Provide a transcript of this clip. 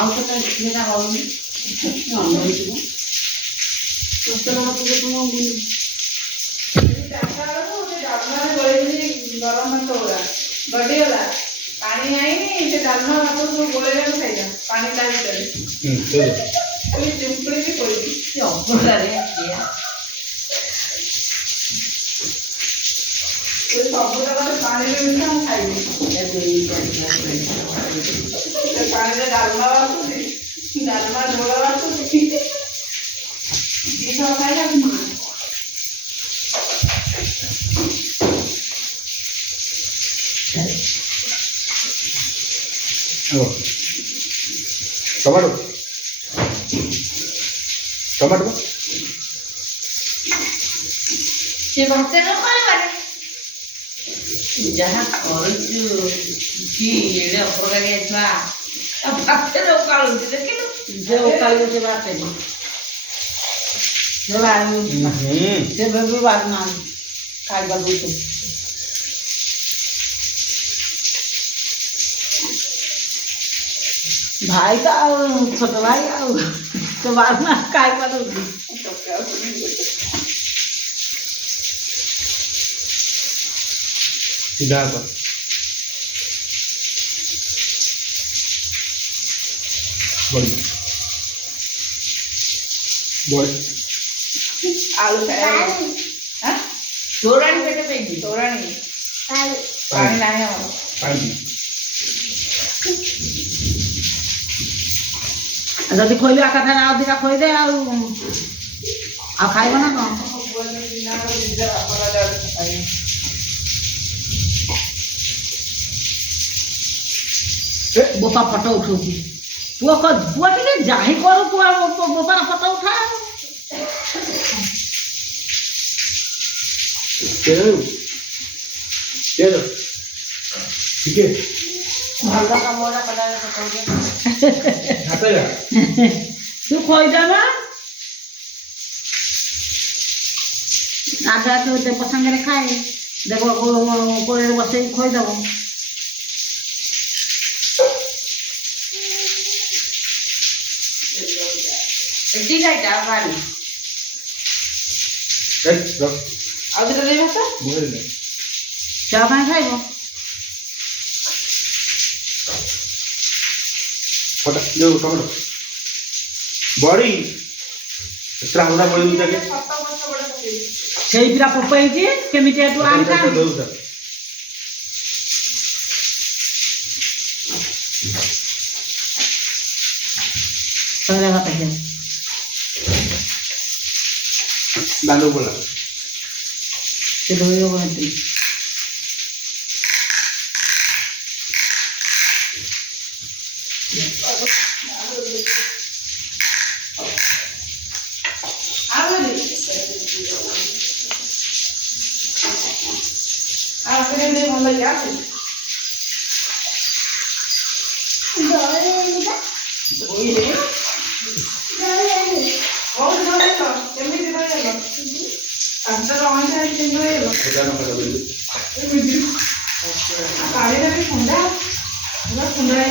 ଆଉ କେତେ ସେଟା ଗଲୁନି ରହିଯିବ ସତର ହାତରେ କ'ଣ ଚାରିଟା ବେଳକୁ ସେ ଡାଲମାରେ ଗୋଳେଇଥିଲି ଗରମ ଭାତ ଗୁଡ଼ା ଗଡ଼ିଗଲା ପାଣି ଆଇନି ସେ ଡାଲମା ଭାତ ସବୁ ଗୋଳେଇବାକୁ ଖାଇଲା ପାଣି ତା ଭିତରେ ଚିଙ୍କୁଡ଼ିକି ପଡ଼ିଛି ସେ ଅବହେଳାରେ ସବୁ ଯାକ ପାଣିରେ ମିଶା ମୁଁ ଖାଇବି ସେ ପାଣିରେ ଡାଲମା ବାସୁଛି ଡାଲମା ଝୋଳ ବାସୁଛି ଦିଥର ଖାଇଲା टमाटो टमाटो ସେ ଭାତ ନ କରିବାରେ ଯାହା କରୁଛୁ କି ଏଡ଼େ ଅପକାରିଆ ଛୁଆ ଭାତରେ ଓକାଳୁଛି ଦେଖିଲୁ ସେ ଓକାଳିବ ସେ ଭାତରେ ସେ ବି ବାରୁନାହାନ୍ତି ଖାଇବା ଦଉଛୁ भाई का छोट भाई तो बाद में काय करूँगी सीधा कर बड़ी बड़ी आलू खाए तोराणी पेटे पे तोराणी पानी नहीं है पानी जदि खोलि एकाथर आउ दिटा खोईदे आउ खाइब ना कौन बोपा फटो उठाऊँ पुआ पुआ टे जाही करू पुआ बोपार फटो उठा ठीक है भलका कमरा कदा हातेगा तू खोईदेबा आधा तो देव सागर खाए देव कोड़े बस खोईदेव खाईटा बाड़ी ଆଉ ଦିଟା ଦେଇ ଭାତ चा पानी खाइब जो टमाटो बड़ी एक्स्ट्रा हमरा बड़ी दूटा के सेई पिरा पपई केमिति एटु आन खा दूटा सरे भात के दानो बोला से धोइयो गंती ଭଲ ଲାଗେ କେମିତି ରହିଗଲ ପାଞ୍ଚଟା ଅଇଁଠା କେମିତି ରହିଗଲ ପାଣିରେ ବି ଥଣ୍ଡା ଥଣ୍ଡା